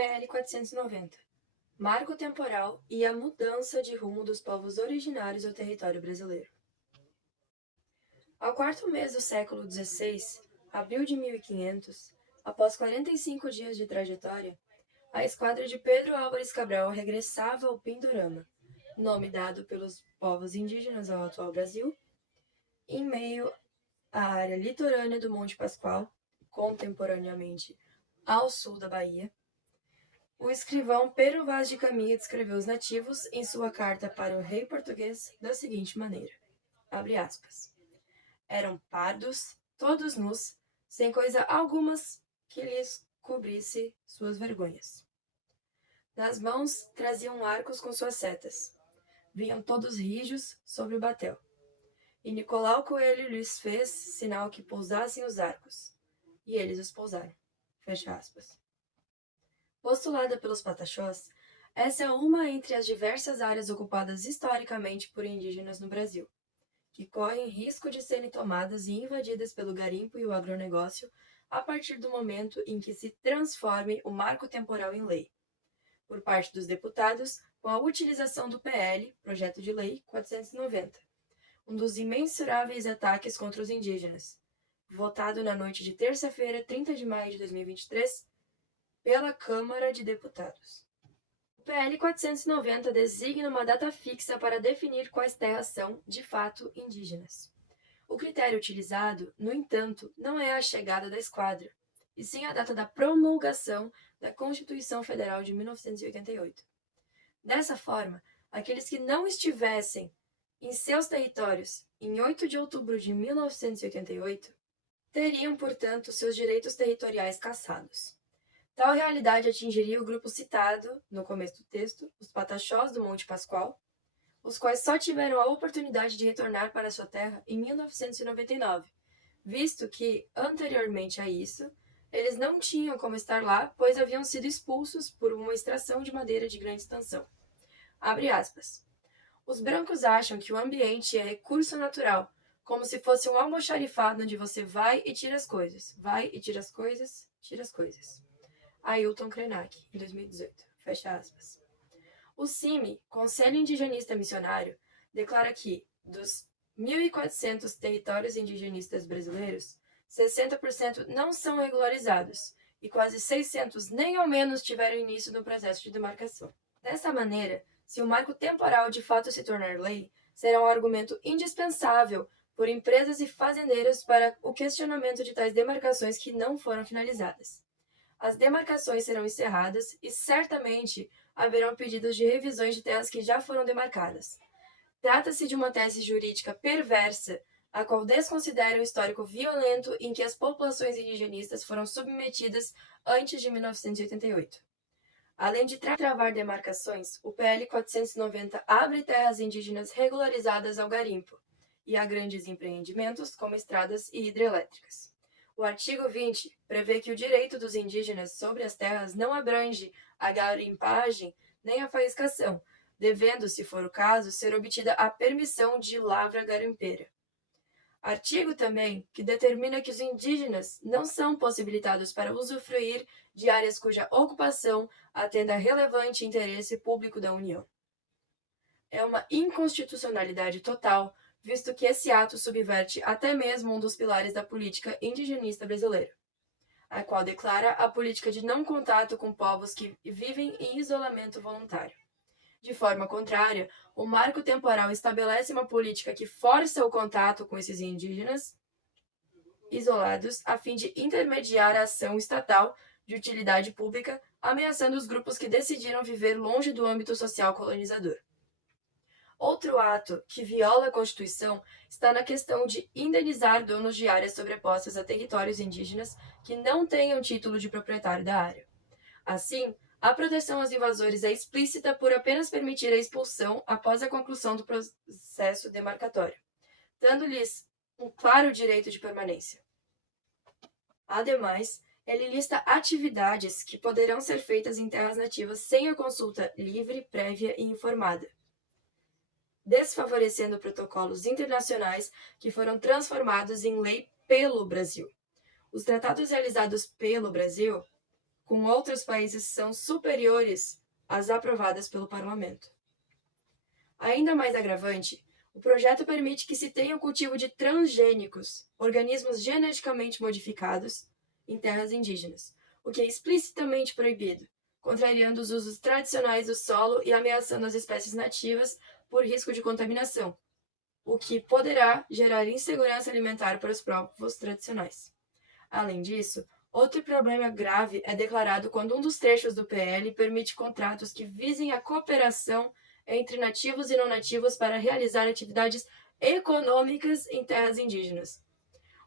PL 490, Marco Temporal e a mudança de rumo dos povos originários ao território brasileiro. Ao quarto mês do século XVI, abril de 1500, após 45 dias de trajetória, a esquadra de Pedro Álvares Cabral regressava ao Pindorama, nome dado pelos povos indígenas ao atual Brasil, em meio à área litorânea do Monte Pascoal, contemporaneamente ao sul da Bahia. O escrivão Pero Vaz de Caminha descreveu os nativos em sua carta para o rei português da seguinte maneira, abre aspas, eram pardos, todos nus, sem coisa algumas que lhes cobrisse suas vergonhas. Nas mãos traziam arcos com suas setas. Vinham todos rijos sobre o batel. E Nicolau Coelho lhes fez sinal que pousassem os arcos. E eles os pousaram. Fecha aspas. Postulada pelos pataxós, essa é uma entre as diversas áreas ocupadas historicamente por indígenas no Brasil, que correm risco de serem tomadas e invadidas pelo garimpo e o agronegócio a partir do momento em que se transforme o marco temporal em lei, por parte dos deputados, com a utilização do PL, Projeto de Lei 490, um dos imensuráveis ataques contra os indígenas, votado na noite de terça-feira, 30 de maio de 2023, pela Câmara de Deputados. O PL 490 designa uma data fixa para definir quais terras são, de fato, indígenas. O critério utilizado, no entanto, não é a chegada da esquadra, e sim a data da promulgação da Constituição Federal de 1988. Dessa forma, aqueles que não estivessem em seus territórios em 8 de outubro de 1988 teriam, portanto, seus direitos territoriais cassados. Tal realidade atingiria o grupo citado, no começo do texto, os pataxós do Monte Pascoal, os quais só tiveram a oportunidade de retornar para sua terra em 1999, visto que, anteriormente a isso, eles não tinham como estar lá, pois haviam sido expulsos por uma extração de madeira de grande extensão. Abre aspas. Os brancos acham que o ambiente é recurso natural, como se fosse um almoxarifado onde você vai e tira as coisas, vai e tira as coisas, tira as coisas. Ailton Krenak, em 2018. Fecha aspas. O CIMI, Conselho Indigenista Missionário, declara que, dos 1.400 territórios indigenistas brasileiros, 60% não são regularizados e quase 600 nem ao menos tiveram início no processo de demarcação. Dessa maneira, se o marco temporal de fato se tornar lei, será um argumento indispensável por empresas e fazendeiros para o questionamento de tais demarcações que não foram finalizadas. As demarcações serão encerradas e certamente haverão pedidos de revisões de terras que já foram demarcadas. Trata-se de uma tese jurídica perversa, a qual desconsidera o histórico violento em que as populações indigenistas foram submetidas antes de 1988. Além de travar demarcações, o PL 490 abre terras indígenas regularizadas ao garimpo e a grandes empreendimentos como estradas e hidrelétricas. O artigo 20 prevê que o direito dos indígenas sobre as terras não abrange a garimpagem nem a faiscação, devendo, se for o caso, ser obtida a permissão de lavra garimpeira. Artigo também que determina que os indígenas não são possibilitados para usufruir de áreas cuja ocupação atenda a relevante interesse público da União. É uma inconstitucionalidade total, visto que esse ato subverte até mesmo um dos pilares da política indigenista brasileira, a qual declara a política de não contato com povos que vivem em isolamento voluntário. De forma contrária, o marco temporal estabelece uma política que força o contato com esses indígenas isolados a fim de intermediar a ação estatal de utilidade pública, ameaçando os grupos que decidiram viver longe do âmbito social colonizador. Outro ato que viola a Constituição está na questão de indenizar donos de áreas sobrepostas a territórios indígenas que não tenham título de proprietário da área. Assim, a proteção aos invasores é explícita por apenas permitir a expulsão após a conclusão do processo demarcatório, dando-lhes um claro direito de permanência. Ademais, ele lista atividades que poderão ser feitas em terras nativas sem a consulta livre, prévia e informada, desfavorecendo protocolos internacionais que foram transformados em lei pelo Brasil. Os tratados realizados pelo Brasil, com outros países são superiores às aprovadas pelo Parlamento. Ainda mais agravante, o projeto permite que se tenha o cultivo de transgênicos, organismos geneticamente modificados, em terras indígenas, o que é explicitamente proibido, contrariando os usos tradicionais do solo e ameaçando as espécies nativas por risco de contaminação, o que poderá gerar insegurança alimentar para os povos tradicionais. Além disso, outro problema grave é declarado quando um dos trechos do PL permite contratos que visem a cooperação entre nativos e não nativos para realizar atividades econômicas em terras indígenas.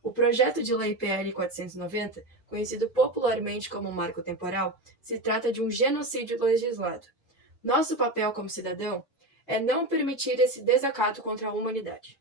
O projeto de lei PL 490, conhecido popularmente como Marco Temporal, se trata de um genocídio legislado. Nosso papel como cidadão é não permitir esse desacato contra a humanidade.